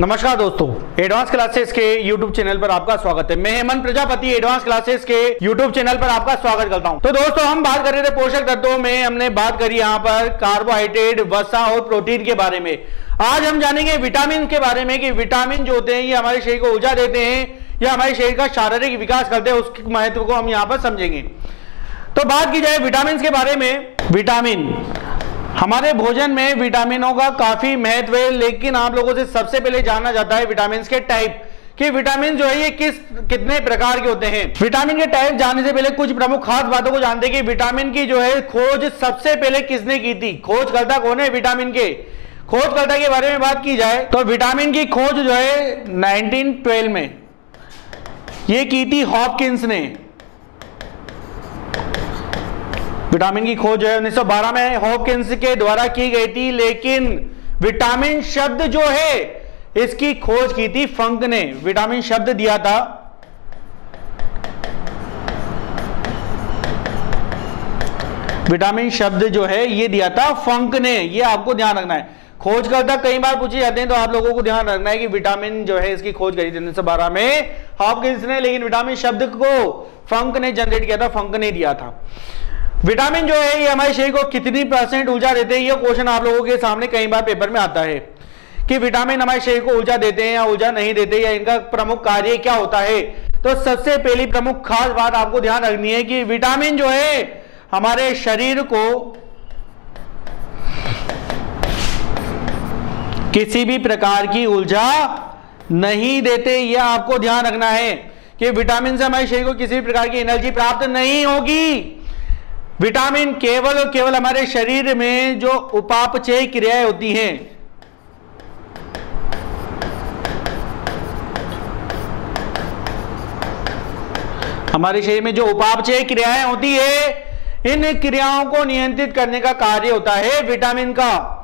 नमस्कार दोस्तों, advance classes के YouTube चैनल पर आपका स्वागत है। मैं हेमंत प्रजापति एडवांस क्लासेस के YouTube चैनल पर आपका स्वागत करता हूं। तो दोस्तों, हम बात कर रहे थे पोषक तत्वों में। हमने बात करी यहां पर कार्बोहाइड्रेट, वसा और प्रोटीन के बारे में। आज हम जानेंगे विटामिन के बारे में कि विटामिन जो होते हैं ये हमारे शरीर को ऊर्जा देते हैं या हमारे शरीर का शारीरिक विकास करते हैं, उसके महत्व को हम यहाँ पर समझेंगे। तो बात की जाए विटामिन के बारे में। विटामिन, हमारे भोजन में विटामिनों का काफी महत्व है, लेकिन आप लोगों से सबसे पहले जानना जाता है विटामिन के टाइप कि विटामिन जो है ये कितने प्रकार के होते हैं। विटामिन के टाइप जानने से पहले कुछ प्रमुख खास बातों को जानते हैं कि विटामिन की जो है खोज सबसे पहले किसने की थी। खोजकर्ता कौन है विटामिन के? खोजकर्ता के बारे में बात की जाए तो विटामिन की खोज जो है 1912 में ये की थी हॉपकिंस ने। विटामिन की खोज जो है 1912 में हॉपकिंस के द्वारा की गई थी, लेकिन विटामिन शब्द जो है इसकी खोज की थी फंक ने। विटामिन शब्द दिया था विटामिन शब्द जो है ये दिया था फंक ने। ये आपको ध्यान रखना है। खोजकर्ता कई बार पूछे जाते हैं तो आप लोगों को ध्यान रखना है कि विटामिन जो है इसकी खोज करी थी 1912 में हॉपकिंस ने, लेकिन विटामिन शब्द को फंक ने जनरेट किया था, फंक ने दिया था। विटामिन जो है ये हमारे शरीर को कितनी % ऊर्जा देते हैं, ये क्वेश्चन आप लोगों के सामने कई बार पेपर में आता है कि विटामिन हमारे शरीर को ऊर्जा देते हैं या ऊर्जा नहीं देते, या इनका प्रमुख कार्य क्या होता है। तो सबसे पहली प्रमुख खास बात आपको ध्यान रखनी है कि विटामिन जो है हमारे शरीर को किसी भी प्रकार की ऊर्जा नहीं देते। यह आपको ध्यान रखना है कि विटामिन से हमारे शरीर को किसी भी प्रकार की एनर्जी प्राप्त नहीं होगी। विटामिन केवल और केवल हमारे शरीर में जो उपापचय क्रियाएं होती हैं, हमारे शरीर में जो उपापचय क्रियाएं होती है, इन क्रियाओं को नियंत्रित करने का कार्य होता है विटामिन का।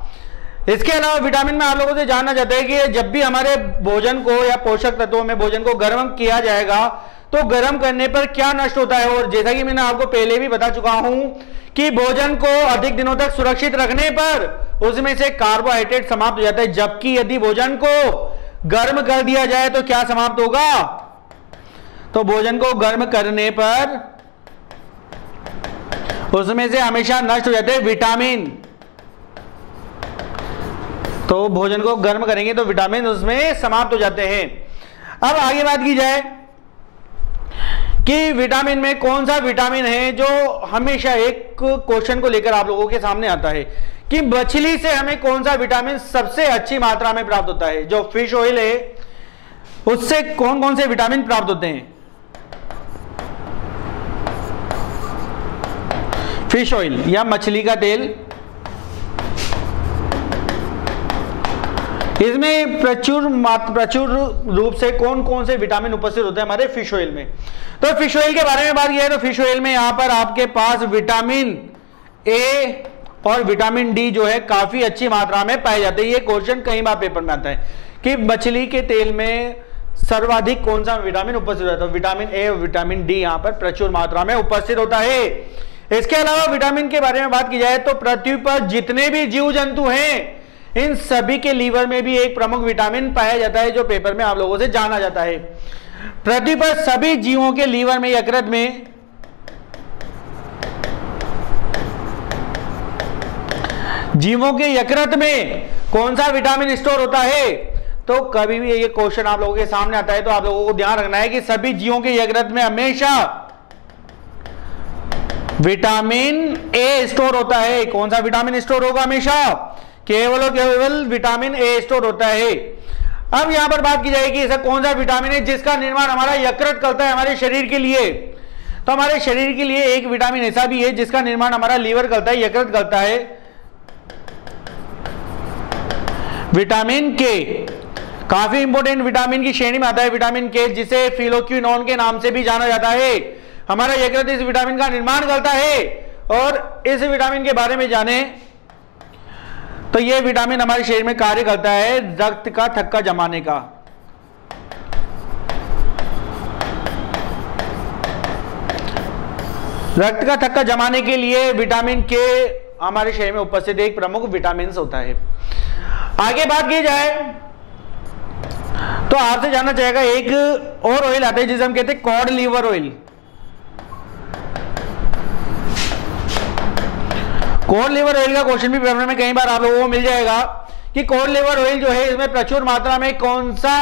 इसके अलावा विटामिन में आप लोगों से जानना चाहते हैं कि जब भी हमारे भोजन को या पोषक तत्वों में भोजन को गर्म किया जाएगा तो गर्म करने पर क्या नष्ट होता है। और जैसा कि मैंने आपको पहले भी बता चुका हूं कि भोजन को अधिक दिनों तक सुरक्षित रखने पर उसमें से कार्बोहाइड्रेट समाप्त हो जाता है, जबकि यदि भोजन को गर्म कर दिया जाए तो क्या समाप्त होगा। तो भोजन को गर्म करने पर उसमें से हमेशा नष्ट हो जाते हैं विटामिन। तो भोजन को गर्म करेंगे तो विटामिन उसमें समाप्त हो जाते हैं। अब आगे बात की जाए कि विटामिन में कौन सा विटामिन है जो हमेशा एक क्वेश्चन को लेकर आप लोगों के सामने आता है कि मछली से हमें कौन सा विटामिन सबसे अच्छी मात्रा में प्राप्त होता है। जो फिश ऑयल है उससे कौन कौन से विटामिन प्राप्त होते हैं। फिश ऑयल या मछली का तेल, इसमें प्रचुर रूप से कौन कौन से विटामिन उपस्थित होते हैं हमारे फिश ऑयल में। तो फिश ऑयल के बारे में बात की है तो फिश ऑयल में यहां पर आपके पास विटामिन ए और विटामिन डी जो है काफी अच्छी मात्रा में पाए जाते हैं। ये क्वेश्चन कई बार पेपर में आता है कि मछली के तेल में सर्वाधिक कौन सा विटामिन उपस्थित होता है। तो विटामिन ए और विटामिन डी यहां पर प्रचुर मात्रा में उपस्थित होता है। इसके अलावा विटामिन के बारे में बात की जाए तो पृथ्वी पर जितने भी जीव जंतु हैं इन सभी के लीवर में भी एक प्रमुख विटामिन पाया जाता है, जो पेपर में आप लोगों से जाना जाता है। पृथ्वी पर सभी जीवों के लीवर में, यकृत में जीवों के यकृत में कौन सा विटामिन स्टोर होता है। तो कभी भी ये क्वेश्चन आप लोगों के सामने आता है तो आप लोगों को ध्यान रखना है कि सभी जीवों के यकृत में हमेशा विटामिन ए स्टोर होता है। कौन सा विटामिन स्टोर होगा? हमेशा केवल और केवल विटामिन ए स्टोर होता है। अब यहां पर बात की जाएगी ऐसा कौन सा विटामिन है जिसका निर्माण हमारा यकृत करता है हमारे शरीर के लिए। तो हमारे शरीर के लिए एक विटामिन ऐसा भी है जिसका निर्माण हमारा लीवर करता है, यकृत करता है, विटामिन के। काफी इंपॉर्टेंट विटामिन की श्रेणी में आता है विटामिन के, जिसे फिलोक्विनोन के नाम से भी जाना जाता है। हमारा यकृत इस विटामिन का निर्माण करता है। और इस विटामिन के बारे में जाने तो यह विटामिन हमारे शरीर में कार्य करता है रक्त का थक्का जमाने का। रक्त का थक्का जमाने के लिए विटामिन के हमारे शरीर में उपस्थित एक प्रमुख विटामिन होता है। आगे बात की जाए तो आपसे जानना चाहेगा एक और ऑयल आता है जिसे हम कहते हैं cod liver oil. Cod liver oil का क्वेश्चन भी पेपर में कई बार आप लोगों को मिल जाएगा कि कॉड लीवर ऑयल जो है इसमें प्रचुर मात्रा में कौन सा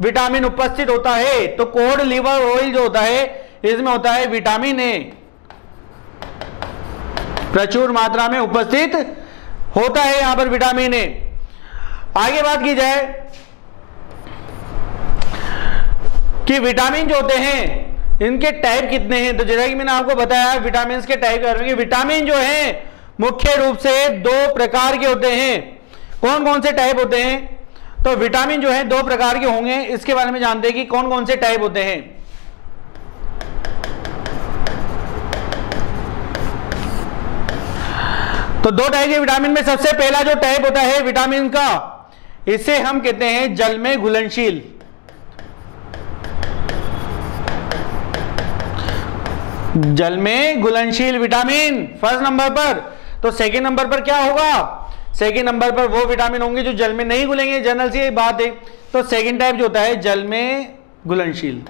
विटामिन उपस्थित होता है। तो कॉड लीवर ऑयल जो होता है इसमें होता है विटामिन ए, प्रचुर मात्रा में उपस्थित होता है यहां पर विटामिन ए। आगे बात की जाए कि विटामिन जो होते हैं इनके टाइप कितने हैं, तो जैसा कि मैंने आपको बताया विटामिन के टाइप करेंगे। विटामिन जो है मुख्य रूप से दो प्रकार के होते हैं। कौन कौन से टाइप होते हैं, तो विटामिन जो है दो प्रकार के होंगे, इसके बारे में जानते हैं कि कौन कौन से टाइप होते हैं। तो दो टाइप के विटामिन में सबसे पहला जो टाइप होता है विटामिन का, इसे हम कहते हैं जल में घुलनशील। जल में घुलनशील विटामिन फर्स्ट नंबर पर। तो सेकंड नंबर पर क्या होगा, सेकंड नंबर पर वो विटामिन होंगे जो जल में नहीं घुलेंगे, जनरल सी बात है। तो सेकंड टाइप जो होता है जल में घुलनशील।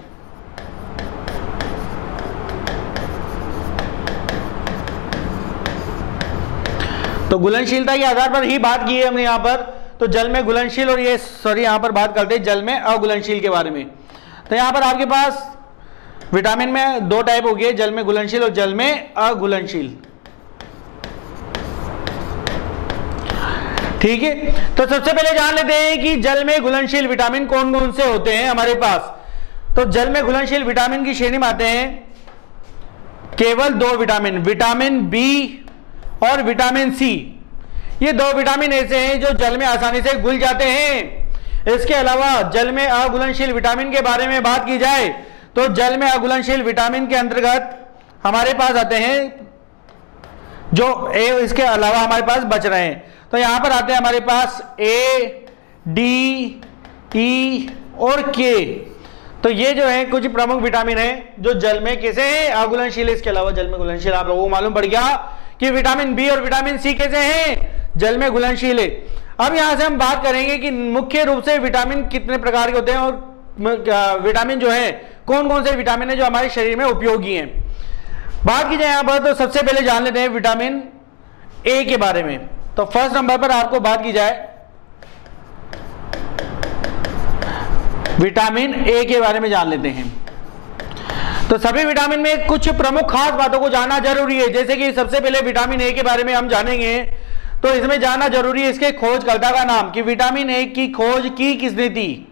तो घुलनशीलता के आधार पर ही बात की है हमने यहां पर। तो जल में घुलनशील और ये यहां पर बात करते हैं जल में अघुलनशील के बारे में। तो यहां पर आपके पास विटामिन में दो टाइप हो गए, जल में घुलनशील और जल में अघुलनशील। ठीक है, तो सबसे पहले जान लेते हैं कि जल में घुलनशील विटामिन कौन कौन से होते हैं हमारे पास। तो जल में घुलनशील विटामिन की श्रेणी में आते हैं केवल दो विटामिन, विटामिन बी और विटामिन सी। ये दो विटामिन ऐसे हैं जो जल में आसानी से घुल जाते हैं। इसके अलावा जल में अघुलनशील विटामिन के बारे में बात की जाए तो जल में अघुलनशील विटामिन के अंतर्गत हमारे पास आते हैं जो इसके अलावा हमारे पास बच रहे हैं। तो यहां पर आते हैं हमारे पास ए, डी, ई और के। तो ये जो है कुछ प्रमुख विटामिन है जो जल में कैसे हैं अघुलनशील। इसके अलावा जल में घुलनशील आप लोगों को मालूम पड़ गया कि विटामिन बी और विटामिन सी कैसे हैं, जल में घुलनशील है। अब यहां से हम बात करेंगे कि मुख्य रूप से विटामिन कितने प्रकार के होते हैं और विटामिन जो है कौन कौन से विटामिन है जो हमारे शरीर में उपयोगी हैं। बात की जाए यहां पर तो सबसे पहले जान लेते हैं विटामिन ए के बारे में। तो फर्स्ट नंबर पर आपको बात की जाए विटामिन ए के बारे में जान लेते हैं। तो सभी विटामिन में कुछ प्रमुख खास बातों को जानना जरूरी है। जैसे कि सबसे पहले विटामिन ए के बारे में हम जानेंगे तो इसमें जानना जरूरी है इसके खोजकर्ता का नाम, कि विटामिन ए की खोज की किसने थी।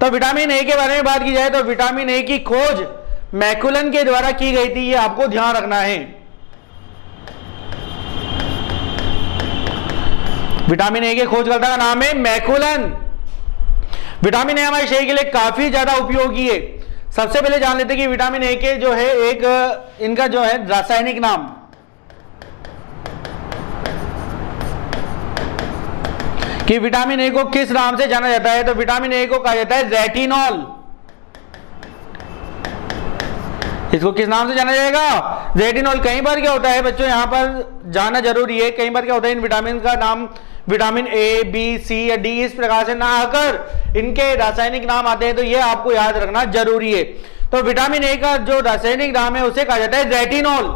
तो विटामिन ए के बारे में बात की जाए तो विटामिन ए की खोज मैकुलन के द्वारा की गई थी, ये आपको ध्यान रखना है। विटामिन ए के खोजकर्ता का नाम है मैकुलन। विटामिन ए हमारे शरीर के लिए काफी ज्यादा उपयोगी है। सबसे पहले जान लेते हैं कि विटामिन ए के जो है एक इनका जो है रासायनिक नाम, कि विटामिन ए को किस नाम से जाना जाता है। तो विटामिन ए को कहा जाता है रेटिनॉल। इसको किस नाम से जाना जाएगा, रेटिनॉल। कई बार क्या होता है बच्चों, यहां पर जानना जरूरी है, कई बार क्या होता है इन विटामिन का नाम विटामिन ए, बी, सी या डी इस प्रकार से ना आकर इनके रासायनिक नाम आते हैं, तो ये आपको याद रखना जरूरी है। तो विटामिन ए का जो रासायनिक नाम है उसे कहा जाता है रेटिनॉल।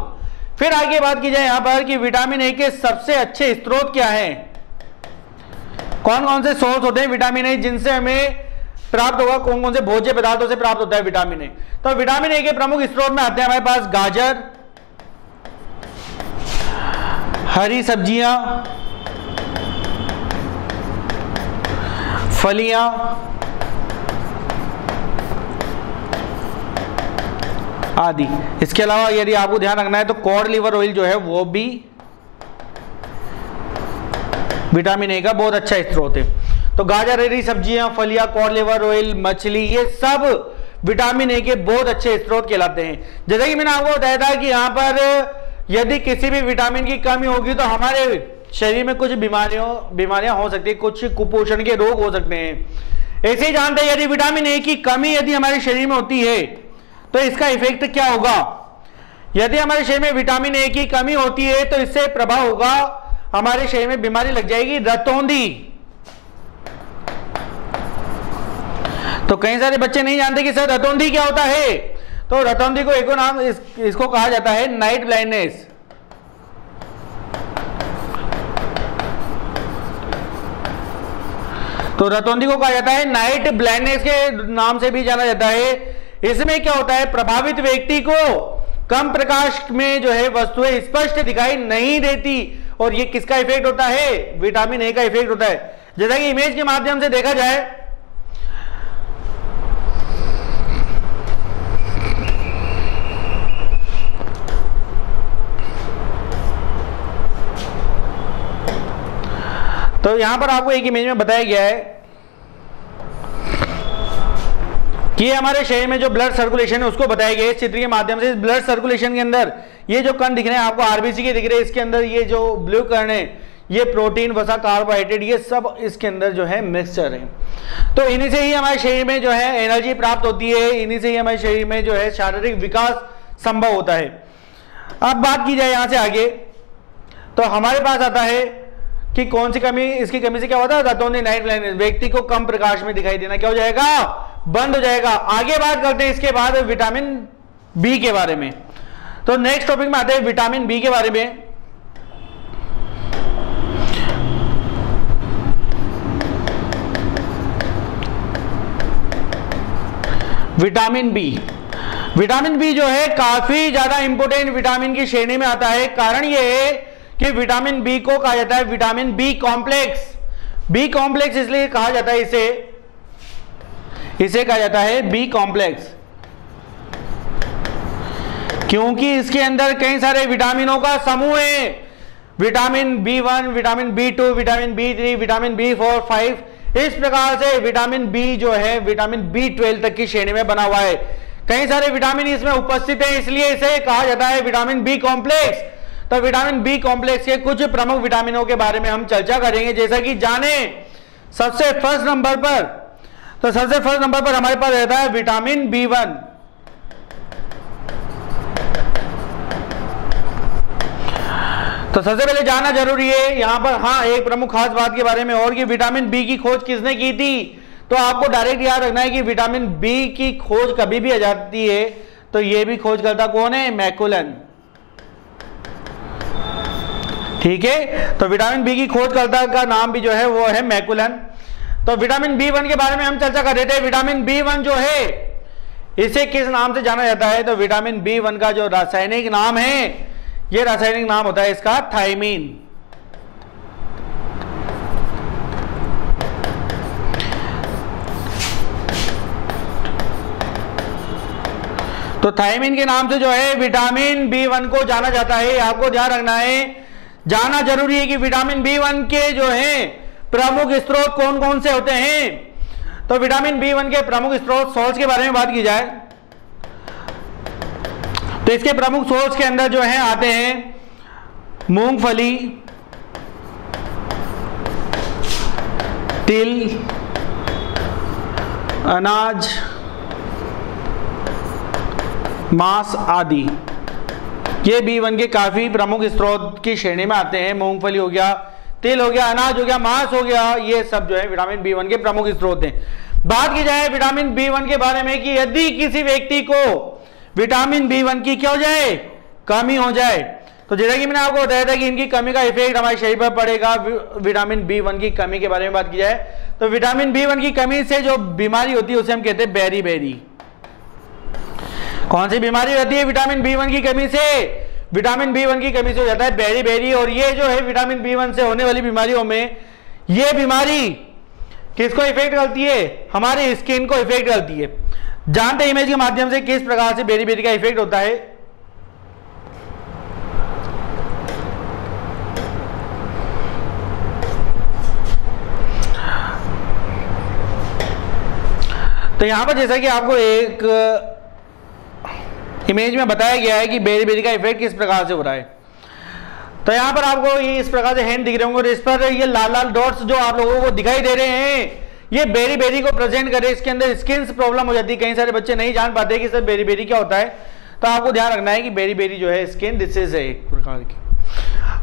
फिर आगे बात की जाए यहां पर कि विटामिन ए के सबसे अच्छे स्रोत क्या है, कौन कौन से सोर्स होते हैं विटामिन ए जिनसे हमें प्राप्त होगा, कौन कौन से भोज्य पदार्थों से प्राप्त होता है विटामिन ए। तो विटामिन ए के प्रमुख स्रोत में आते हैं हमारे पास गाजर, हरी सब्जियां, फलियां, आदि। इसके अलावा यदि आपको ध्यान रखना है तो कॉड लीवर ऑयल जो है वो भी विटामिन ए का बहुत अच्छा स्रोत है। तो गाजर, हरी सब्जियां, फलियां, कॉड लीवर ऑयल, मछली, ये सब विटामिन ए के बहुत अच्छे स्रोत कहलाते हैं। जैसे कि मैंने आपको बताया था कि यहाँ पर यदि किसी भी विटामिन की कमी होगी तो हमारे शरीर में कुछ बीमारियां हो सकती है, कुछ कुपोषण के रोग हो सकते हैं। ऐसे ही जानते हैं यदि विटामिन ए की कमी यदि हमारे शरीर में होती है तो इसका इफेक्ट क्या होगा। यदि हमारे शरीर में विटामिन ए की कमी होती है तो इससे प्रभाव होगा, हमारे शरीर में बीमारी लग जाएगी रतौंधी। तो कई सारे बच्चे नहीं जानते कि सर रतौंधी क्या होता है। तो रतौंधी को एक नाम इसको कहा जाता है नाइट ब्लाइंडनेस। तो रतौंधी को कहा जाता है नाइट ब्लाइंडनेस के नाम से भी जाना जाता है। इसमें क्या होता है, प्रभावित व्यक्ति को कम प्रकाश में जो है वस्तुएं स्पष्ट दिखाई नहीं देती। और ये किसका इफेक्ट होता है, विटामिन ए का इफेक्ट होता है। जैसा कि इमेज के माध्यम से देखा जाए तो यहां पर आपको एक इमेज में बताया गया है कि हमारे शरीर में जो ब्लड सर्कुलेशन है उसको बताया गया है इस चित्र के माध्यम से। इस ब्लड सर्कुलेशन के अंदर ये जो कण दिख रहे हैं आपको आरबीसी के दिख रहे हैं, इसके अंदर ये जो ब्लू कण है ये प्रोटीन, वसा, कार्बोहाइड्रेट, ये सब इसके अंदर जो है मिक्सचर है। तो इन्हीं से ही हमारे शरीर में जो है एनर्जी प्राप्त होती है, इन्हीं से ही हमारे शरीर में जो है शारीरिक विकास संभव होता है। अब बात की जाए यहां से आगे, तो हमारे पास आता है कि कौन सी कमी, इसकी कमी से क्या होता है, रतौंधी नाइट ब्लाइंडनेस, व्यक्ति को कम प्रकाश में दिखाई देना क्या हो जाएगा, बंद हो जाएगा। आगे बात करते हैं इसके बाद विटामिन बी के बारे में। तो नेक्स्ट टॉपिक में आते हैं विटामिन बी के बारे में। विटामिन बी जो है काफी ज्यादा इंपोर्टेंट विटामिन की श्रेणी में आता है। कारण यह है कि विटामिन बी को कहा जाता है vitamin B complex. B complex इसलिए कहा जाता है, इसे कहा जाता है बी कॉम्प्लेक्स, क्योंकि इसके अंदर कई सारे विटामिनों का समूह है। Vitamin B1, vitamin बी2, vitamin B3, vitamin B4, 5, इस प्रकार से विटामिन बी जो है विटामिन बी12 तक की श्रेणी में बना हुआ है। कई सारे विटामिन इसमें उपस्थित है, इसलिए इसे कहा जाता है विटामिन बी कॉम्प्लेक्स। तो विटामिन बी कॉम्प्लेक्स के कुछ प्रमुख विटामिनों के बारे में हम चर्चा करेंगे। जैसा कि जाने सबसे फर्स्ट नंबर पर हमारे पास रहता है विटामिन बी1। तो सबसे पहले जानना जरूरी है यहां पर, हाँ, एक प्रमुख खास बात के बारे में और, कि विटामिन बी की खोज किसने की थी। तो आपको डायरेक्ट याद रखना है कि विटामिन बी की खोज कभी भी आ जाती है तो ये भी खोजकर्ता कौन है, मैकुलन। ठीक है, तो विटामिन बी की खोजकर्ता का नाम भी जो है वो है मैकुलन। तो विटामिन बी1 के बारे में हम चर्चा कर रहे थे। विटामिन बी1 जो है इसे किस नाम से जाना जाता है, तो विटामिन बी1 का जो रासायनिक नाम है, ये रासायनिक नाम होता है इसका थायमीन। तो थायमीन के नाम से जो है विटामिन बी1 को जाना जाता है। आपको ध्यान रखना है, जानना जरूरी है कि विटामिन बी1 के जो है प्रमुख स्रोत कौन कौन से होते हैं। तो विटामिन बी1 के प्रमुख स्रोत सोर्स के बारे में बात की जाए तो इसके प्रमुख सोर्स के अंदर जो है आते हैं मूंगफली, तिल, अनाज, मांस आदि। ये बी1 के काफी प्रमुख स्रोत की श्रेणी में आते हैं। मूंगफली हो गया, तिल हो गया, अनाज हो गया, मांस हो गया, ये सब जो है विटामिन बी1 के प्रमुख स्रोत हैं। बात की जाए विटामिन बी1 के बारे में कि यदि किसी व्यक्ति को विटामिन बी1 की क्या हो जाए, कमी हो जाए, तो जैसा कि मैंने आपको बताया था कि इनकी कमी का इफेक्ट हमारे शरीर पर पड़ेगा। विटामिन बी1 की कमी के बारे में बात की जाए तो विटामिन बी1 की कमी से जो बीमारी होती है उसे हम कहते हैं बेरी। कौन सी बीमारी होती है विटामिन बी1 की कमी से, विटामिन बी1 की कमी से हो जाता है बेरी। और ये जो है विटामिन बी1 से होने वाली बीमारियों में ये बीमारी किसको इफेक्ट करती है, हमारी स्किन को इफेक्ट करती है। जानते हैं इमेज के माध्यम से किस प्रकार से बेरी का इफेक्ट होता है। तो यहां पर जैसा कि आपको एक इमेज में बताया गया है कि बेरी का इफेक्ट किस प्रकार से हो रहा है। तो यहां पर आपको ये इस प्रकार से हैंड दिख रहे होंगे और इस पर ये लाल लाल डॉट्स जो आप लोगों को दिखाई दे रहे हैं ये बेरी को प्रेजेंट करे। इसके अंदर स्किन प्रॉब्लम हो जाती है। कई सारे बच्चे नहीं जान पाते कि सर बेरी क्या होता है। तो आपको ध्यान रखना है कि बेरी जो है स्किन डिसीज है एक प्रकार की।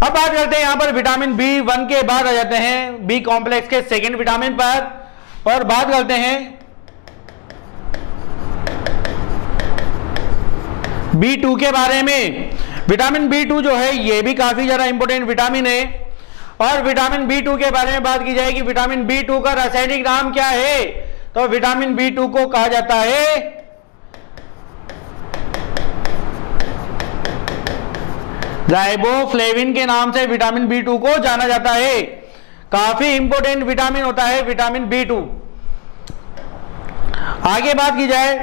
अब बात करते हैं यहां पर विटामिन बी1 के बाद आ जाते हैं बी कॉम्प्लेक्स के सेकेंड विटामिन पर और बात करते हैं B2 के बारे में। विटामिन B2 जो है ये भी काफी ज्यादा इंपॉर्टेंट विटामिन है। और विटामिन B2 के बारे में बात की जाएगी, विटामिन B2 का रासायनिक नाम क्या है? तो विटामिन B2 को कहा जाता है राइबोफ्लेविन के नाम से विटामिन B2 को जाना जाता है। काफी इंपॉर्टेंट विटामिन होता है विटामिन B2। आगे बात की जाए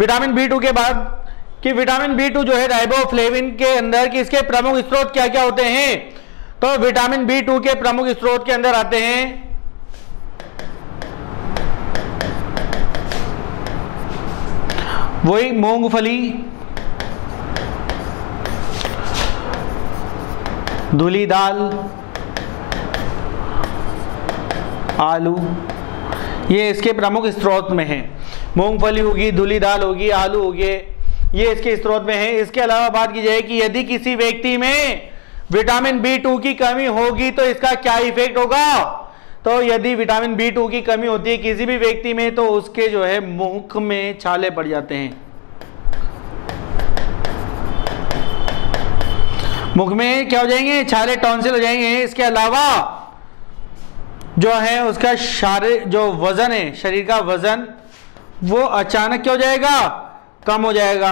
विटामिन B2 के बाद कि विटामिन B2 जो है राइबोफ्लेविन के अंदर कि इसके प्रमुख स्रोत क्या क्या होते हैं? तो विटामिन B2 के प्रमुख स्रोत के अंदर आते हैं वही मूंगफली, धुली दाल, आलू, ये इसके प्रमुख स्रोत में है। मूंगफली होगी, धुली दाल होगी, आलू होगी, ये इसके स्रोत में है। इसके अलावा बात की जाए कि यदि किसी व्यक्ति में विटामिन B2 की कमी होगी तो इसका क्या इफेक्ट होगा? तो यदि विटामिन B2 की कमी होती है किसी भी व्यक्ति में तो उसके जो है मुख में छाले पड़ जाते हैं, मुख में क्या हो जाएंगे? छाले, टॉन्सिल हो जाएंगे। इसके अलावा जो है उसका जो वजन है, शरीर का वजन, वो अचानक क्या हो जाएगा? कम हो जाएगा।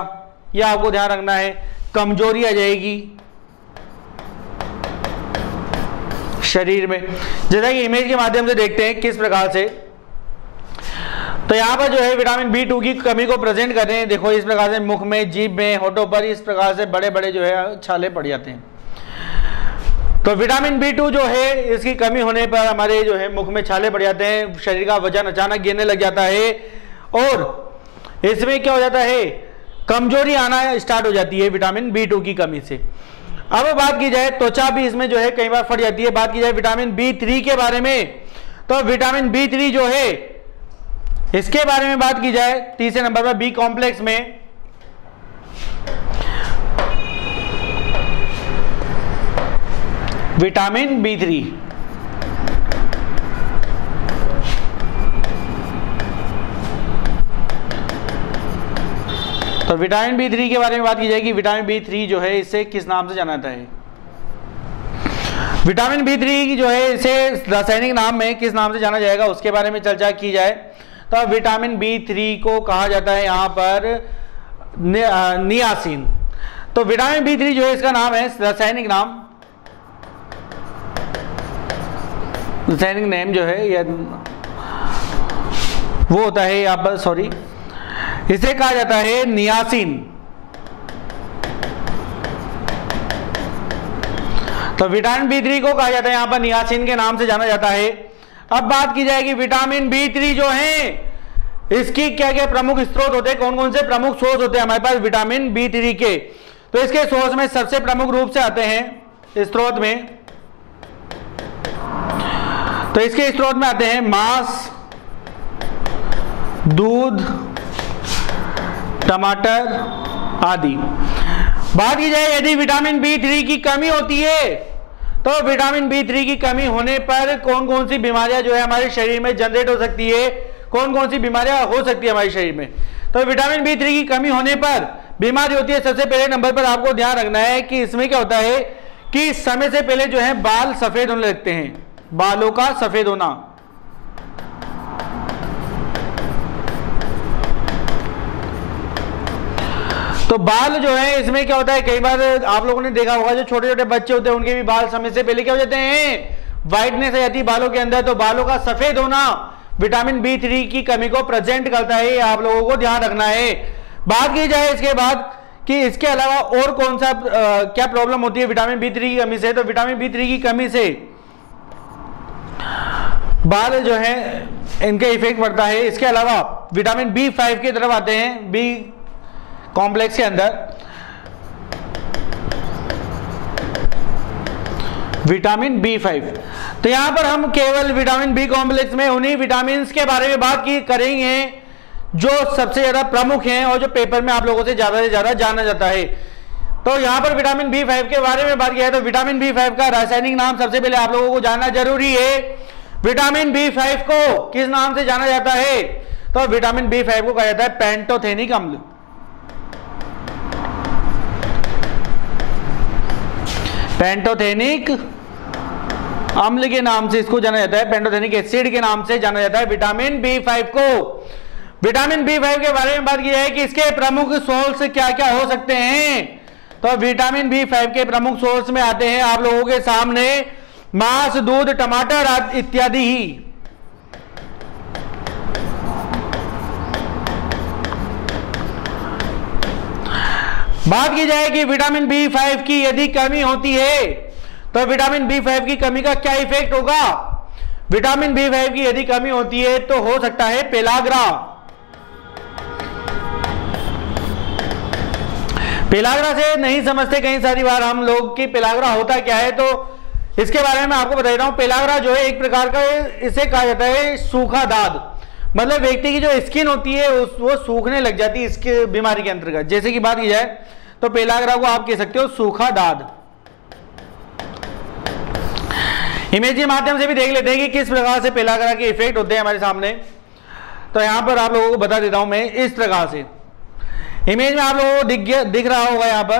यह आपको ध्यान रखना है। कमजोरी आ जाएगी शरीर में। जैसा कि इमेज के माध्यम से देखते हैं किस प्रकार से, तो यहां पर जो है विटामिन B2 की कमी को प्रेजेंट कर रहे हैं। देखो इस प्रकार से मुख में, जीभ में, होठों पर इस प्रकार से बड़े बड़े जो है छाले पड़ जाते हैं। तो विटामिन B2 जो है इसकी कमी होने पर हमारे जो है मुख में छाले पड़ जाते हैं, शरीर का वजन अचानक गिरने लग जाता है और इसमें क्या हो जाता है? कमजोरी आना स्टार्ट हो जाती है विटामिन B2 की कमी से। अब बात की जाए त्वचा भी इसमें जो है कई बार फट जाती है। बात की जाए विटामिन B3 के बारे में, तो विटामिन B3 जो है इसके बारे में बात की जाए तीसरे नंबर पर बी कॉम्प्लेक्स में, विटामिन B3 तो विटामिन B3 के बारे में बात की जाएगी। विटामिन B3 जो है इसे किस नाम से जाना जाता है? विटामिन B3 की जो है इसे रासायनिक नाम में किस नाम से जाना जाएगा उसके बारे में चर्चा की जाए तो विटामिन B3 को कहा जाता है यहां पर नियासिन। तो विटामिन B3 जो है इसका नाम है, रासायनिक नाम, रासायनिक नेम जो है या वो होता है यहाँ पर, सॉरी, इसे कहा जाता है नियासिन। तो विटामिन B3 को कहा जाता है यहां पर नियासिन के नाम से जाना जाता है। अब बात की जाएगी विटामिन B3 जो है इसकी क्या क्या प्रमुख स्रोत होते हैं, कौन कौन से प्रमुख सोर्स होते हैं हमारे पास विटामिन B3 के? तो इसके सोर्स में सबसे प्रमुख रूप से आते हैं स्रोत में, तो इसके स्रोत में आते हैं मांस, दूध, टमाटर आदि। बात की जाए यदि विटामिन B3 की कमी होती है तो विटामिन B3 की कमी होने पर कौन कौन सी बीमारियां जो है हमारे शरीर में जनरेट हो सकती है, कौन कौन सी बीमारियां हो सकती है हमारे शरीर में? तो विटामिन B3 की कमी होने पर बीमारी होती है, सबसे पहले नंबर पर आपको ध्यान रखना है कि इसमें क्या होता है कि समय से पहले जो है बाल सफेद होने लगते हैं, बालों का सफेद होना। तो बाल जो है इसमें क्या होता है, कई बार आप लोगों ने देखा होगा जो छोटे छोटे बच्चे होते हैं उनके भी बाल समय से पहले क्या हो जाते हैं, व्हाइटनेस आ जाती है बालों के अंदर। तो बालों का सफेद होना विटामिन B3 की कमी को प्रेजेंट करता है, आप लोगों को ध्यान रखना है। बात की जाए इसके बाद कि इसके अलावा और कौन सा क्या प्रॉब्लम होती है विटामिन B3 की कमी से, तो विटामिन B3 की कमी से बाल जो है इनके इफेक्ट पड़ता है। इसके अलावा विटामिन B5 की तरफ आते हैं, बी कॉम्प्लेक्स के अंदर विटामिन B5। तो यहां पर हम केवल विटामिन बी कॉम्प्लेक्स में उन्हीं विटामिन के बारे में बात करेंगे जो सबसे ज्यादा प्रमुख हैं और जो पेपर में आप लोगों से ज्यादा जाना जाता है। तो यहां पर विटामिन B5 के बारे में बात किया है तो विटामिन B5 का रासायनिक नाम सबसे पहले आप लोगों को जानना जरूरी है। विटामिन B5 को किस नाम से जाना जाता है, तो विटामिन B5 को कहा जाता है पेंटोथेनिक अम्ल। पेंटोथेनिक अम्ल के नाम से इसको जाना जाता है, पेंटोथेनिक एसिड के नाम से जाना जाता है विटामिन B5 को। विटामिन B5 के बारे में बात की जाए कि इसके प्रमुख सोर्स क्या क्या हो सकते हैं, तो विटामिन B5 के प्रमुख सोर्स में आते हैं आप लोगों के सामने मांस, दूध, टमाटर इत्यादि ही। बात की जाए कि विटामिन B5 की यदि कमी होती है तो विटामिन B5 की कमी का क्या इफेक्ट होगा। विटामिन B5 की यदि कमी होती है तो हो सकता है पेलाग्रा। पेलाग्रा से नहीं समझते कई सारी बार हम लोग कि पेलाग्रा होता क्या है, तो इसके बारे में आपको बता देता हूं। पेलाग्रा जो है एक प्रकार का, इसे कहा जाता है सूखा दाद, मतलब व्यक्ति की जो स्किन होती है वो सूखने लग जाती है इसके बीमारी के अंतर्गत। जैसे कि बात की जाए तो पेलाग्रा को आप कह सकते हो सूखा दाद। इमेज के माध्यम से भी देख लेते हैं कि किस प्रकार से पेलाग्रा के इफेक्ट होते हैं हमारे सामने। तो यहां पर आप लोगों को बता देता हूं मैं इस प्रकार से। इमेज में आप लोगों को दिख रहा होगा यहां पर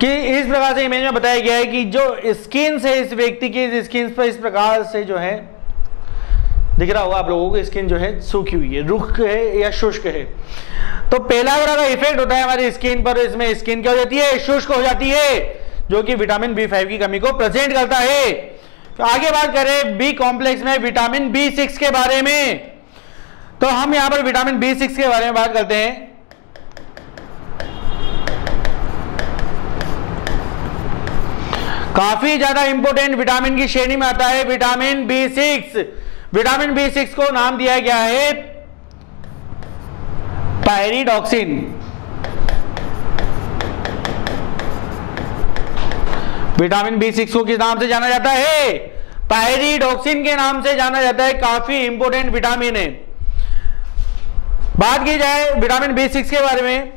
कि इस प्रकार से इमेज में बताया गया है कि जो स्किन से इस व्यक्ति की स्किन पर इस प्रकार से जो है दिख रहा होगा आप लोगों को, स्किन जो है सूखी हुई है, रुख है या शुष्क है। तो पेलाग्रा का इफेक्ट होता है हमारी स्किन पर। इसमें स्किन क्या हो जाती है, शुष्क हो जाती है, जो कि विटामिन B5 की कमी को प्रेजेंट करता है। तो आगे बात करें बी कॉम्प्लेक्स में विटामिन B6 के बारे में, तो हम यहां पर विटामिन B6 के बारे में बात करते हैं। काफी ज्यादा इंपोर्टेंट विटामिन की श्रेणी में आता है विटामिन B6। विटामिन B6 को नाम दिया गया है पायरिडॉक्सिन। विटामिन B6 को किस नाम से जाना जाता है, पायरिडॉक्सिन के नाम से जाना जाता है। काफी इंपोर्टेंट विटामिन है। बात की जाए विटामिन B6 के बारे में,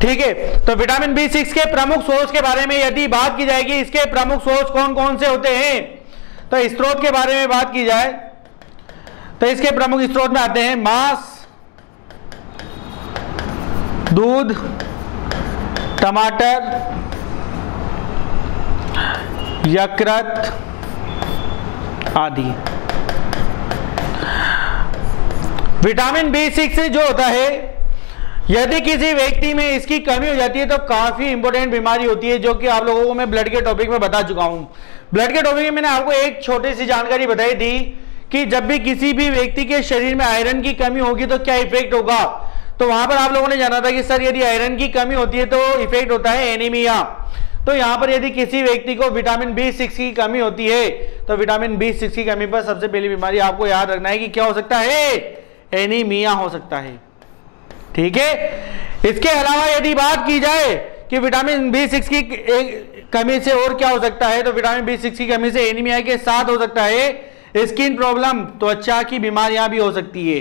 ठीक है, तो विटामिन B6 के प्रमुख सोर्स के बारे में यदि बात की जाएगी, इसके प्रमुख सोर्स कौन कौन से होते हैं, तो स्रोत के बारे में बात की जाए तो इसके प्रमुख स्रोत में आते हैं मांस, दूध, टमाटर, यकृत आदि। विटामिन B6 जो होता है यदि किसी व्यक्ति में इसकी कमी हो जाती है तो काफी इंपॉर्टेंट बीमारी होती है, जो कि आप लोगों को मैं ब्लड के टॉपिक में बता चुका हूं। ब्लड के टॉपिक में मैंने आपको एक छोटी सी जानकारी बताई थी कि जब भी किसी भी व्यक्ति के शरीर में आयरन की कमी होगी तो क्या इफेक्ट होगा। तो वहां पर आप लोगों ने जाना था कि सर यदि आयरन की कमी होती है तो इफेक्ट होता है एनीमिया। तो यहां पर यदि किसी व्यक्ति को विटामिन B6 की कमी होती है तो विटामिन B6 की कमी पर सबसे पहली बीमारी आपको याद रखना है कि क्या हो सकता है, एनीमिया हो सकता है। ठीक है, इसके अलावा यदि बात की जाए कि विटामिन B6 की कमी से और क्या हो सकता है, तो विटामिन B6 की कमी से एनीमिया के साथ हो सकता है स्किन प्रॉब्लम, त्वचा की बीमारियां भी हो सकती है।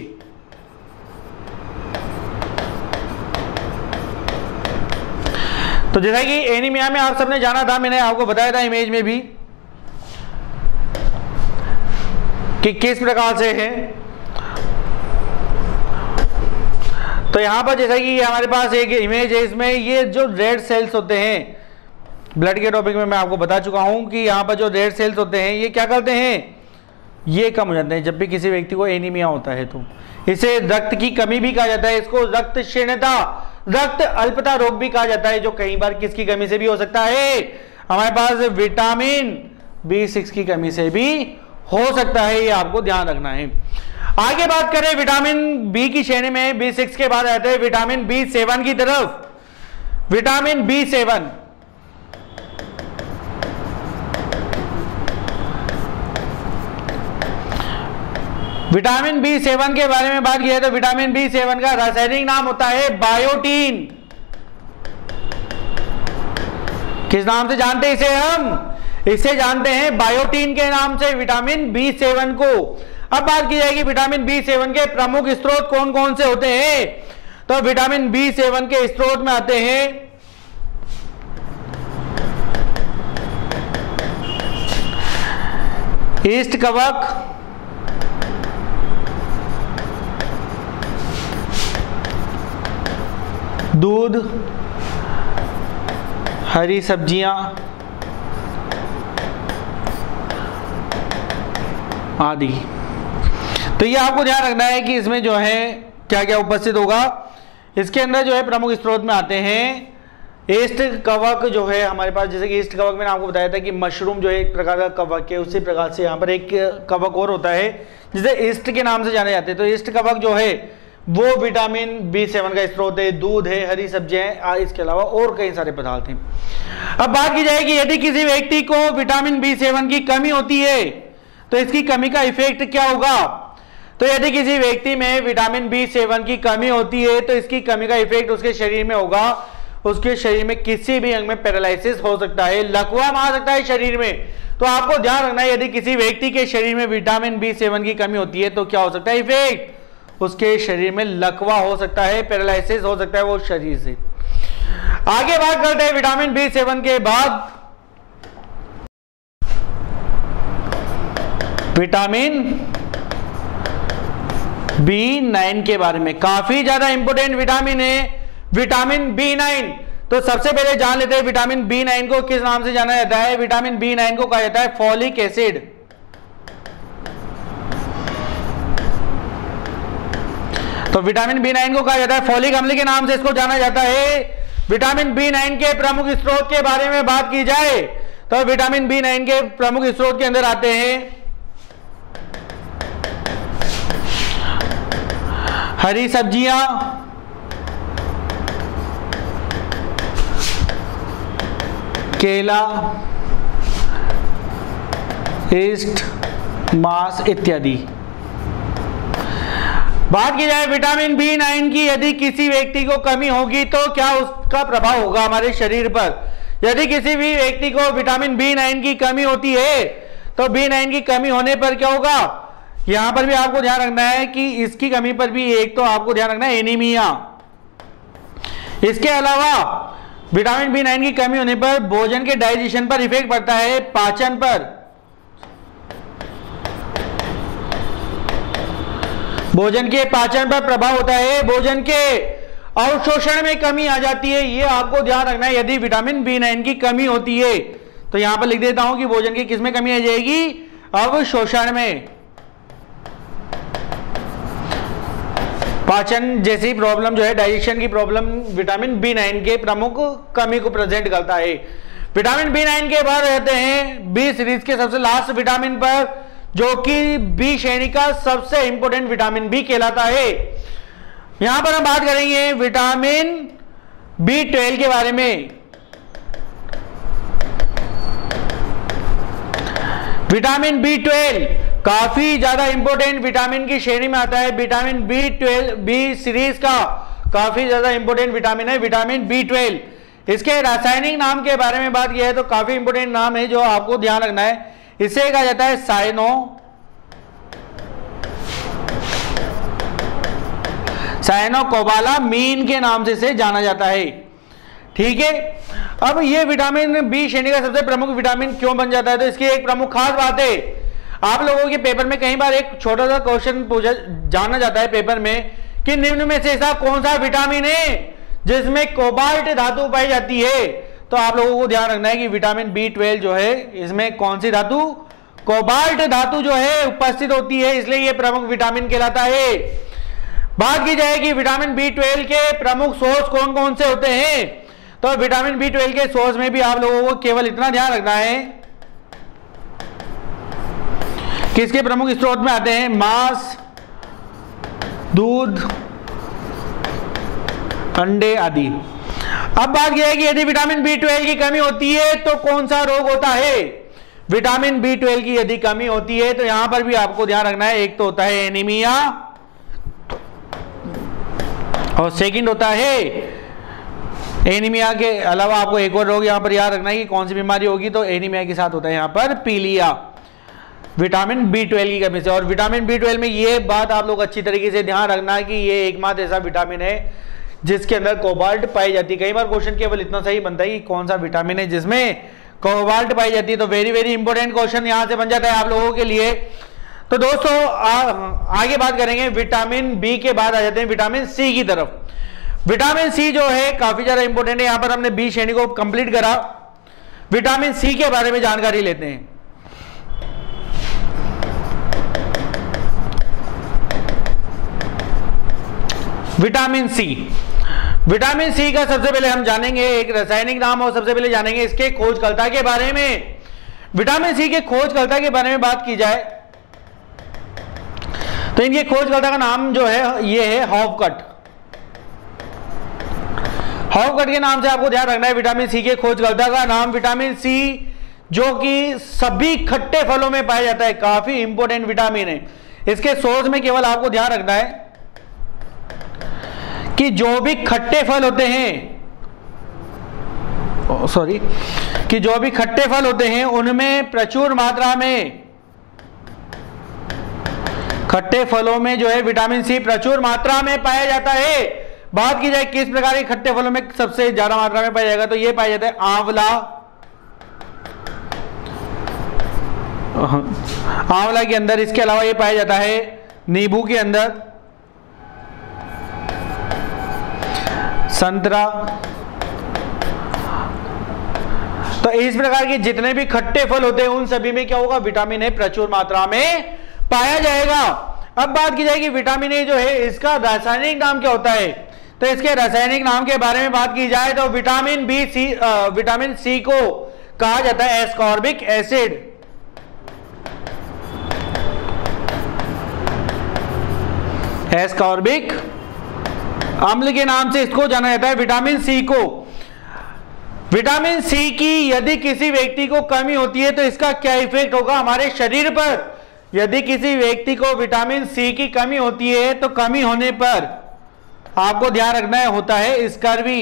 तो जैसा कि एनीमिया में आप सबने जाना था, मैंने आपको बताया था इमेज में भी कि किस प्रकार से है। तो यहां पर जैसा कि हमारे पास एक इमेज है, इसमें ये जो रेड सेल्स होते हैं, ब्लड के टॉपिक में मैं आपको बता चुका हूं कि यहां पर जो रेड सेल्स होते हैं ये क्या करते हैं, ये कम हो जाते हैं जब भी किसी व्यक्ति को एनीमिया होता है। तो इसे रक्त की कमी भी कहा जाता है, इसको रक्त क्षीणता, रक्त अल्पता रोग भी कहा जाता है, जो कई बार किसकी कमी से भी हो सकता है, हमारे पास विटामिन B6 की कमी से भी हो सकता है। ये आपको ध्यान रखना है। आगे बात करें विटामिन बी की श्रेणी में, B6 के बाद आते हैं विटामिन B7 की तरफ। विटामिन B7 विटामिन B7 के बारे में बात किया तो विटामिन B7 का रासायनिक नाम होता है बायोटीन। किस नाम से जानते हैं इसे, हम इसे जानते हैं बायोटीन के नाम से, विटामिन B7 को। अब बात की जाएगी विटामिन B7 के प्रमुख स्रोत कौन कौन से होते हैं, तो विटामिन B7 के स्रोत में आते हैं ईस्ट कवक, दूध, हरी सब्जियां आदि। तो ये आपको ध्यान रखना है कि इसमें जो है क्या क्या उपस्थित होगा। इसके अंदर जो है प्रमुख स्रोत में आते हैं ईस्ट कवक जो है हमारे पास, जैसे कि ईस्ट कवक मैंने आपको बताया था कि मशरूम जो है एक प्रकार का कवक है, उसी प्रकार से यहाँ पर एक कवक और होता है जिसे ईस्ट के नाम से जाने जाते हैं। तो ईस्ट कवक जो है वो विटामिन B7 का स्रोत है, दूध है, हरी सब्जियां, इसके अलावा और कई सारे पदार्थ हैं। अब बात की जाए कि यदि किसी व्यक्ति को विटामिन B7 की कमी होती है तो इसकी कमी का इफेक्ट क्या होगा। तो यदि किसी व्यक्ति में विटामिन B7 की कमी होती है तो इसकी कमी का इफेक्ट उसके शरीर में होगा। उसके शरीर में किसी भी अंग में पैरालिसिस हो सकता है, लकवा आ सकता है शरीर में। तो आपको ध्यान रखना है यदि किसी व्यक्ति के शरीर में विटामिन B7 की कमी होती है तो क्या हो सकता है इफेक्ट, उसके शरीर में लकवा हो सकता है, पैरालिसिस हो सकता है वो शरीर से। आगे बात करते हैं विटामिन B7 के बाद विटामिन B9 के बारे में। काफी ज्यादा इंपोर्टेंट विटामिन है विटामिन B9। तो सबसे पहले जान लेते हैं विटामिन B9 को किस नाम से जाना जाता है। विटामिन B9 को कहा जाता है फॉलिक एसिड। तो विटामिन B9 को कहा जाता है फॉलिक अम्ल के नाम से इसको जाना जाता है। विटामिन B9 के प्रमुख स्रोत के बारे में बात की जाए तो विटामिन B9 के प्रमुख स्रोत के अंदर आते हैं हरी सब्जियां, केला, ईस्ट, मांस इत्यादि। बात की जाए विटामिन B9 की, यदि किसी व्यक्ति को कमी होगी तो क्या उसका प्रभाव होगा हमारे शरीर पर। यदि किसी भी व्यक्ति को विटामिन B9 की कमी होती है तो B9 की कमी होने पर क्या होगा, यहां पर भी आपको ध्यान रखना है कि इसकी कमी पर भी एक तो आपको ध्यान रखना है एनीमिया। इसके अलावा विटामिन B9 की कमी होने पर भोजन के डाइजेशन पर इफेक्ट पड़ता है, पाचन पर, भोजन के पाचन पर प्रभाव होता है, भोजन के अवशोषण में कमी आ जाती है। ये आपको ध्यान रखना है यदि विटामिन B9 की कमी होती है। तो यहां पर लिख देता हूं कि भोजन की किस में कमी आ जाएगी, अवशोषण में। पाचन जैसी प्रॉब्लम जो है, डाइजेशन की प्रॉब्लम विटामिन B9 के प्रमुख कमी को प्रेजेंट करता है। विटामिन B9 के बाद रहते हैं B सीरीज के सबसे लास्ट विटामिन पर, जो कि B श्रेणी का सबसे इंपोर्टेंट विटामिन B कहलाता है। यहां पर हम बात करेंगे विटामिन B12 के बारे में। विटामिन B12 काफी ज्यादा इंपोर्टेंट विटामिन की श्रेणी में आता है। विटामिन B12 B सीरीज का काफी ज्यादा इंपोर्टेंट विटामिन है विटामिन B12। इसके रासायनिक नाम के बारे में बात किया है तो काफी इंपोर्टेंट नाम है जो आपको ध्यान रखना है। इसे कहा जाता है साइनोकोबालामीन के नाम से इसे जाना जाता है। ठीक है, अब ये विटामिन B श्रेणी का सबसे प्रमुख विटामिन क्यों बन जाता है, तो इसकी एक प्रमुख खास बात है। आप लोगों के पेपर में कई बार एक छोटा सा क्वेश्चन पूछा जाना जाता है पेपर में कि निम्न में से ऐसा कौन सा विटामिन है जिसमें कोबाल्ट धातु पाई जाती है। तो आप लोगों को ध्यान रखना है कि विटामिन B12 जो है इसमें कौन सी धातु, कोबाल्ट धातु जो है उपस्थित होती है, इसलिए यह प्रमुख विटामिन कहलाता है। बात की जाए कि विटामिन B12 के प्रमुख सोर्स कौन कौन से होते हैं, तो विटामिन B12 के सोर्स में भी आप लोगों को केवल इतना ध्यान रखना है कि इसके प्रमुख स्रोत में आते हैं मांस, दूध, अंडे आदि। अब बात यह है कि यदि विटामिन B12 की कमी होती है तो कौन सा रोग होता है। विटामिन B12 की यदि कमी होती है तो यहां पर भी आपको ध्यान रखना है, एक तो होता है एनीमिया और सेकंड होता है, एनीमिया के अलावा आपको एक और रोग यहां पर याद रखना है कि कौन सी बीमारी होगी, तो एनीमिया के साथ होता है यहां पर पीलिया, विटामिन B12 की कमी से। और विटामिन B12 में ये बात आप लोग अच्छी तरीके से ध्यान रखना है कि ये एकमात्र ऐसा विटामिन है जिसके अंदर कोबाल्ट पाई जाती है। कई बार क्वेश्चन केवल इतना सही बनता है कि कौन सा विटामिन है जिसमें कोबाल्ट पाई जाती है, तो वेरी वेरी इंपॉर्टेंट क्वेश्चन यहां से बन जाता है आप लोगों के लिए। तो दोस्तों आगे बात करेंगे विटामिन B के बाद आ जाते हैं विटामिन C की तरफ। विटामिन सी जो है काफी ज्यादा इंपॉर्टेंट है। यहां पर हमने बी श्रेणी को कंप्लीट करा। विटामिन सी के बारे में जानकारी लेते हैं। विटामिन सी, विटामिन सी का सबसे पहले हम जानेंगे एक रासायनिक नाम और सबसे पहले जानेंगे इसके खोजकर्ता के बारे में। विटामिन सी के खोजकर्ता के बारे में बात की जाए तो इनके खोजकर्ता का नाम जो है ये है हॉवकट। हॉवकट के नाम से आपको ध्यान रखना है। विटामिन सी के खोजकर्ता का नाम विटामिन सी जो कि सभी खट्टे फलों में पाया जाता है, काफी इंपॉर्टेंट विटामिन है। इसके सोर्स में केवल आपको ध्यान रखना है कि जो भी खट्टे फल होते हैं, कि जो भी खट्टे फल होते हैं उनमें प्रचुर मात्रा में, खट्टे फलों में जो है विटामिन सी प्रचुर मात्रा में पाया जाता है। बात की जाए किस प्रकार के खट्टे फलों में सबसे ज्यादा मात्रा में पाया जाएगा तो यह पाया जाता है आंवला, आंवला के अंदर। इसके अलावा यह पाया जाता है नींबू के अंदर, संतरा। तो इस प्रकार के जितने भी खट्टे फल होते हैं उन सभी में क्या होगा, विटामिन ए प्रचुर मात्रा में पाया जाएगा। अब बात की जाएगी विटामिन ए जो है इसका रासायनिक नाम क्या होता है, तो इसके रासायनिक नाम के बारे में बात की जाए तो विटामिन सी को कहा जाता है एस्कॉर्बिक एसिड। एस्कॉर्बिक अम्ल के नाम से इसको जाना जाता है विटामिन सी को। विटामिन सी की यदि किसी व्यक्ति को कमी होती है तो इसका क्या इफेक्ट होगा हमारे शरीर पर। यदि किसी व्यक्ति को विटामिन सी की कमी होती है तो कमी होने पर आपको ध्यान रखना है होता है स्कर्वी,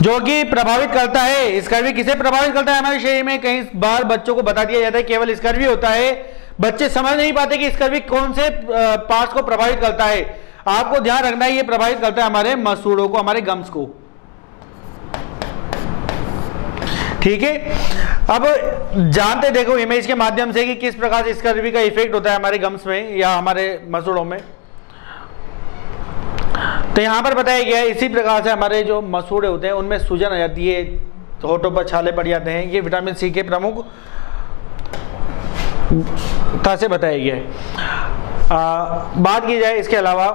जो कि प्रभावित करता है। स्कर्वी किसे प्रभावित करता है हमारे शरीर में, कई बार बच्चों को बता दिया जाता है केवल स्कर्वी होता है, बच्चे समझ नहीं पाते कि स्कर्वी कौन से पार्ट्स को प्रभावित करता है। आपको ध्यान रखना है ये प्रभावित करता है हमारे मसूड़ों को, हमारे गम्स को, ठीक है। अब जानते देखो इमेज के माध्यम से कि किस प्रकार से स्कर्वी का इफेक्ट होता है हमारे गम्स में या हमारे मसूड़ों में। तो यहां पर बताया गया है इसी प्रकार से हमारे जो मसूड़े होते हैं उनमें सूजन आ जाती है, होठों पर छाले पड़ जाते हैं, ये विटामिन सी के प्रमुख से बताया गया है। बात की जाए इसके अलावा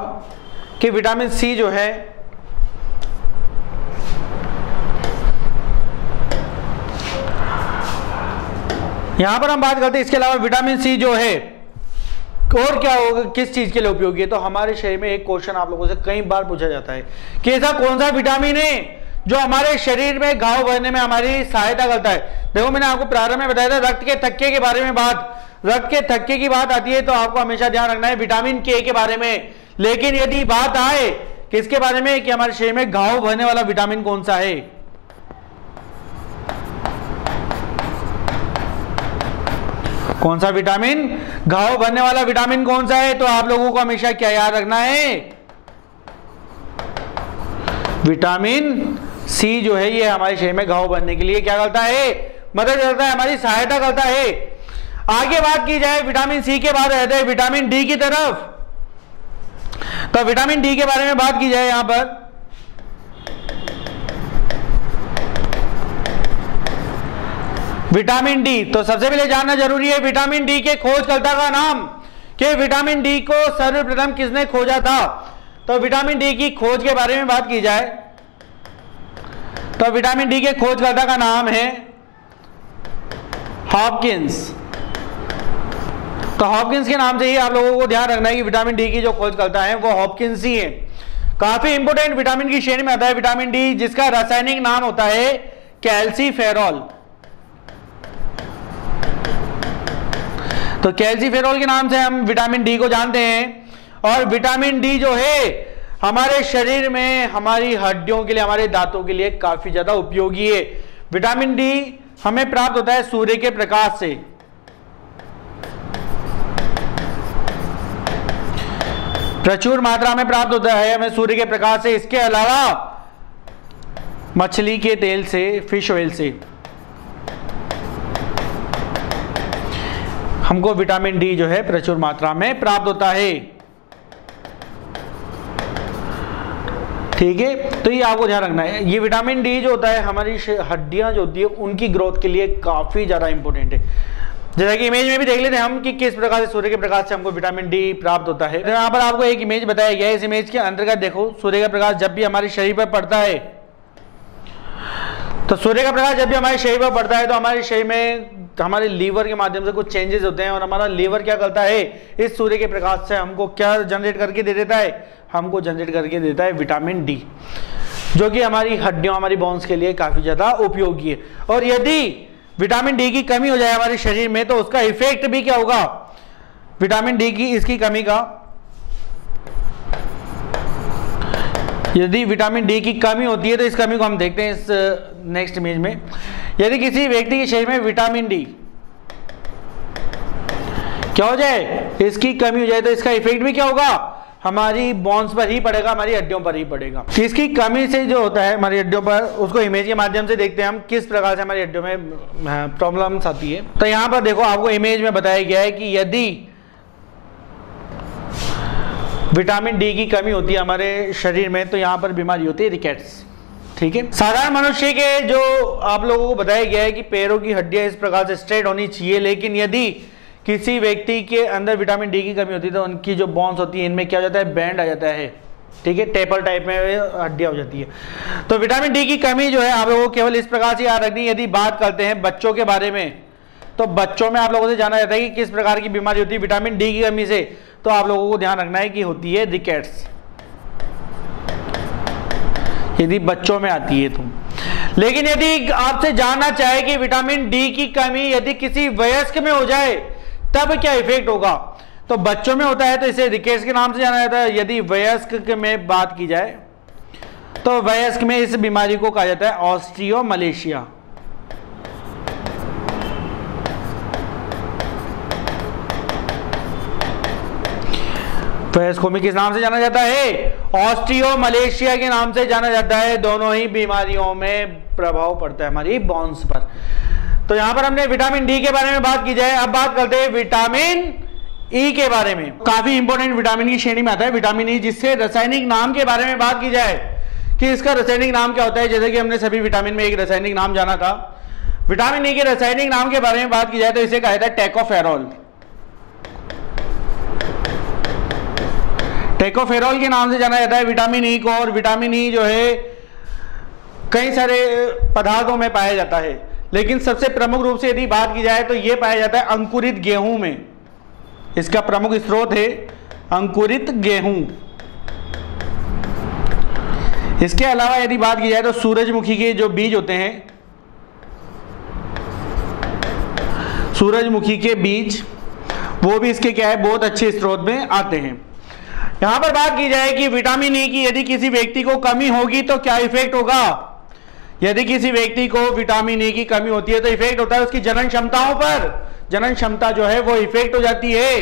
कि विटामिन सी जो है यहां पर हम बात करते हैं इसके अलावा विटामिन सी जो है और क्या होगा, किस चीज के लिए उपयोगी है। तो हमारे शरीर में एक क्वेश्चन आप लोगों से कई बार पूछा जाता है कि ऐसा कौन सा विटामिन है जो हमारे शरीर में घाव भरने में हमारी सहायता करता है। देखो मैंने आपको प्रारंभ में बताया था रक्त के थक्के के बारे में रक्त के थक्के की बात आती है तो आपको हमेशा ध्यान रखना है विटामिन के के बारे में। लेकिन यदि बात आए किसके बारे में कि हमारे शरीर में घाव भरने वाला विटामिन कौन सा है, कौन सा विटामिन, घाव भरने वाला विटामिन कौन सा है, तो आप लोगों को हमेशा क्या याद रखना है, विटामिन सी जो है ये हमारे शरीर में घाव भरने के लिए क्या करता है, मदद करता है, हमारी सहायता करता है। आगे बात की जाए विटामिन सी के बाद रहते हैं विटामिन डी की तरफ। तो विटामिन डी के बारे में बात की जाए यहां पर विटामिन डी, तो सबसे पहले जानना जरूरी है विटामिन डी के खोजकर्ता का नाम, कि विटामिन डी को सर्वप्रथम किसने खोजा था। तो विटामिन डी की खोज के बारे में बात की जाए तो विटामिन डी के खोजकर्ता का नाम है हॉपकिंस। तो हॉपकिंस के नाम से ही आप लोगों को ध्यान रखना है कि विटामिन डी की जो खोजकर्ता है वो हॉपकिंस ही है। काफी इंपोर्टेंट विटामिन की श्रेणी में आता है विटामिन डी, जिसका रासायनिक नाम होता है कैल्सीफेरॉल। तो कैल्सीफेरॉल के नाम से हम विटामिन डी को जानते हैं। और विटामिन डी जो है हमारे शरीर में हमारी हड्डियों के लिए, हमारे दांतों के लिए काफी ज्यादा उपयोगी है। विटामिन डी हमें प्राप्त होता है सूर्य के प्रकाश से। प्रचुर मात्रा में प्राप्त होता है हमें सूर्य के प्रकाश से। इसके अलावा मछली के तेल से, फिश ऑयल से हमको विटामिन डी जो है प्रचुर मात्रा में प्राप्त होता है। ठीक है, तो ये आपको ध्यान रखना है। ये विटामिन डी जो होता है हमारी हड्डियां जो होती है उनकी ग्रोथ के लिए काफी ज्यादा इंपॉर्टेंट है। जैसा कि इमेज में भी देख लेते हैं हम कि किस प्रकार से सूर्य के प्रकाश से हमको विटामिन डी प्राप्त होता है। तो यहाँ पर आपको एक इमेज बताया गया है। इस इमेज के अंतर्गत देखो, सूर्य का प्रकाश जब भी हमारे शरीर पर पड़ता है, तो सूर्य का प्रकाश जब भी हमारे शरीर पर पड़ता है तो हमारे शरीर में हमारे लीवर के माध्यम से कुछ चेंजेस होते हैं, और हमारा लीवर क्या करता है, इस सूर्य के प्रकाश से हमको क्या जनरेट करके दे देता है, हमको जनरेट करके देता है विटामिन डी, जो कि हमारी हड्डियों, हमारी बोन्स के लिए काफी ज्यादा उपयोगी है। और यदि विटामिन डी की कमी हो जाए हमारे शरीर में तो उसका इफेक्ट भी क्या होगा, विटामिन डी की इसकी कमी का, यदि विटामिन डी की कमी होती है तो इस कमी को हम देखते हैं इस नेक्स्ट इमेज में। यदि किसी व्यक्ति के शरीर में विटामिन डी क्या हो जाए, इसकी कमी हो जाए तो इसका इफेक्ट भी क्या होगा, हमारी बोन्स पर ही पड़ेगा, हमारी हड्डियों पर ही पड़ेगा। इसकी कमी से जो होता है हमारी हड्डियों पर, उसको इमेज के माध्यम से देखते हैं हम किस प्रकार से हमारी हड्डियों में प्रॉब्लम्स आती है। तो यहाँ पर देखो आपको इमेज में बताया गया है कि यदि विटामिन डी की कमी होती है हमारे शरीर में तो यहाँ पर बीमारी होती है रिकेट्स। ठीक है, साधारण मनुष्य के जो आप लोगों को बताया गया है कि पैरों की हड्डियां इस प्रकार से स्ट्रेट होनी चाहिए, लेकिन यदि किसी व्यक्ति के अंदर विटामिन डी की कमी होती है तो उनकी जो बोन्स होती है इनमें क्या हो जाता है, बैंड आ जाता है। ठीक है, टेपर टाइप में हड्डियां हो जाती है। तो विटामिन डी की कमी जो है आप लोगों को केवल इस प्रकार से याद रखनी। यदि बात करते हैं बच्चों के बारे में, तो बच्चों में आप लोगों से जाना जाता है कि किस प्रकार की बीमारी होती है विटामिन डी की कमी से, तो आप लोगों को ध्यान रखना है कि होती है रिकेट्स, यदि बच्चों में आती है तो। लेकिन यदि आपसे जानना चाहे कि विटामिन डी की कमी यदि किसी वयस्क में हो जाए तब क्या इफेक्ट होगा, तो बच्चों में होता है तो इसे रिकेट्स के नाम से जाना जाता है। यदि वयस्क में बात की जाए तो वयस्क में इस बीमारी को कहा जाता है ऑस्टियोमलेशिया। वयस्कों में किस नाम से जाना जाता है, ऑस्टियोमलेशिया के नाम से जाना जाता है। दोनों ही बीमारियों में प्रभाव पड़ता है हमारी बोन्स पर। तो यहां पर हमने विटामिन डी के बारे में बात की जाए। अब बात करते हैं विटामिन ई के बारे में। काफी इंपॉर्टेंट विटामिन की श्रेणी में आता है विटामिन ई, जिससे रासायनिक नाम के बारे में बात की जाए कि इसका रासायनिक नाम क्या होता है। जैसे कि हमने सभी विटामिन में एक रासायनिक नाम जाना था, विटामिन ई के रासायनिक नाम के बारे में बात की जाए तो इसे कहा जाता है टेकोफेरॉल। टेकोफेरॉल के नाम से जाना जाता है विटामिन ई को। और विटामिन ई जो है कई सारे पदार्थों में पाया जाता है, लेकिन सबसे प्रमुख रूप से यदि बात की जाए तो यह पाया जाता है अंकुरित गेहूं में। इसका प्रमुख स्रोत है अंकुरित गेहूं। इसके अलावा यदि बात की जाए तो सूरजमुखी के जो बीज होते हैं, सूरजमुखी के बीज, वो भी इसके क्या है, बहुत अच्छे स्रोत में आते हैं। यहां पर बात की जाए कि विटामिन ई की यदि किसी व्यक्ति को कमी होगी तो क्या इफेक्ट होगा। यदि किसी व्यक्ति को विटामिन ई की कमी होती है तो इफेक्ट होता है उसकी जनन क्षमताओं पर। जनन क्षमता जो है वो इफेक्ट हो जाती है।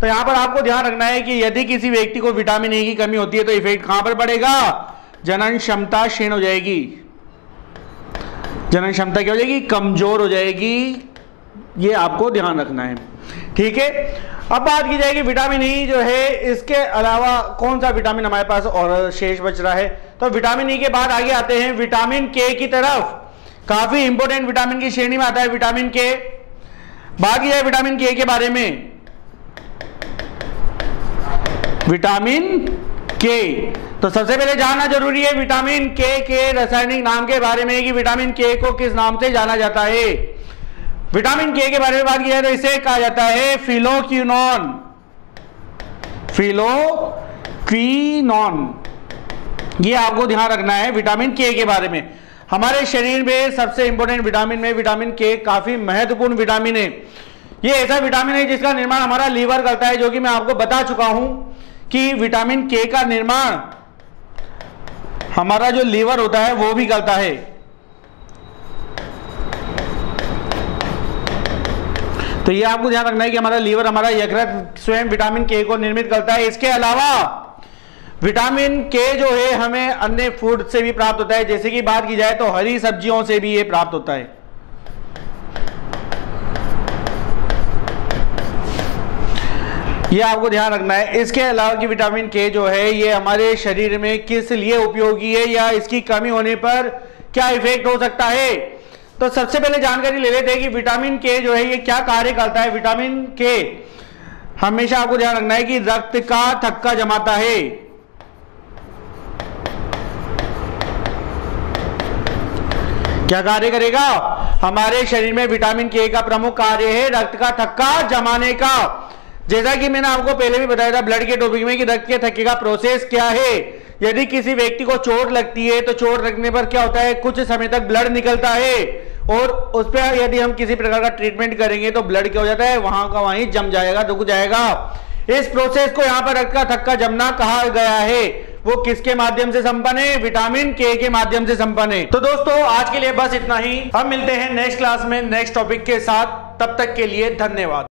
तो यहां पर आपको ध्यान रखना है कि यदि किसी व्यक्ति को विटामिन ई की कमी होती है तो इफेक्ट कहां पर पड़ेगा, जनन क्षमता क्षीण हो जाएगी, जनन क्षमता क्या हो जाएगी, कमजोर हो जाएगी। ये आपको ध्यान रखना है। ठीक है, अब बात की जाएगी विटामिन ई जो है, इसके अलावा कौन सा विटामिन हमारे पास और शेष बच रहा है। तो विटामिन ई के बाद आगे आते हैं विटामिन के की तरफ। काफी इंपॉर्टेंट विटामिन की श्रेणी में आता है विटामिन के। बात की जाए विटामिन के बारे में, विटामिन के तो सबसे पहले जानना जरूरी है विटामिन के रासायनिक नाम के बारे में कि विटामिन के को किस नाम से जाना जाता है। विटामिन के बारे में बात की जाए तो इसे कहा जाता है फिलोक्विनोन। फिलोक्विनोन, ये आपको ध्यान रखना है विटामिन के बारे में। हमारे शरीर में सबसे इंपॉर्टेंट विटामिन में विटामिन के काफी महत्वपूर्ण विटामिन है। ये ऐसा विटामिन है जिसका निर्माण हमारा लीवर करता है, जो कि मैं आपको बता चुका हूं कि विटामिन के का निर्माण हमारा जो लीवर होता है वो भी करता है। तो ये आपको ध्यान रखना है कि हमारा लीवर, हमारा यकृत स्वयं विटामिन के को निर्मित करता है। इसके अलावा विटामिन के जो है हमें अन्य फूड से भी प्राप्त होता है। जैसे कि बात की जाए तो हरी सब्जियों से भी ये प्राप्त होता है। ये आपको ध्यान रखना है। इसके अलावा कि विटामिन के जो है ये हमारे शरीर में किस लिए उपयोगी है या इसकी कमी होने पर क्या इफेक्ट हो सकता है। तो सबसे पहले जानकारी ले लेते हैं कि विटामिन के जो है ये क्या कार्य करता है। विटामिन के हमेशा आपको ध्यान रखना है कि रक्त का थक्का जमाता है। क्या कार्य करेगा? हमारे शरीर में विटामिन के का प्रमुख कार्य है रक्त का थक्का जमाने का। जैसा कि मैंने आपको पहले भी बताया था ब्लड के टॉपिक में कि रक्त के थक्के का प्रोसेस क्या है। यदि किसी व्यक्ति को चोट लगती है तो चोट लगने पर क्या होता है, कुछ समय तक ब्लड निकलता है और उस पर यदि हम किसी प्रकार का ट्रीटमेंट करेंगे तो ब्लड क्या हो जाता है, वहां का वहीं जम जाएगा, रुक जाएगा। इस प्रोसेस को यहाँ पर रक्त का थक्का जमना कहा गया है। वो किसके माध्यम से संपन्न है? विटामिन के माध्यम से संपन्न है। तो दोस्तों आज के लिए बस इतना ही। हम मिलते हैं नेक्स्ट क्लास में नेक्स्ट टॉपिक के साथ। तब तक के लिए धन्यवाद।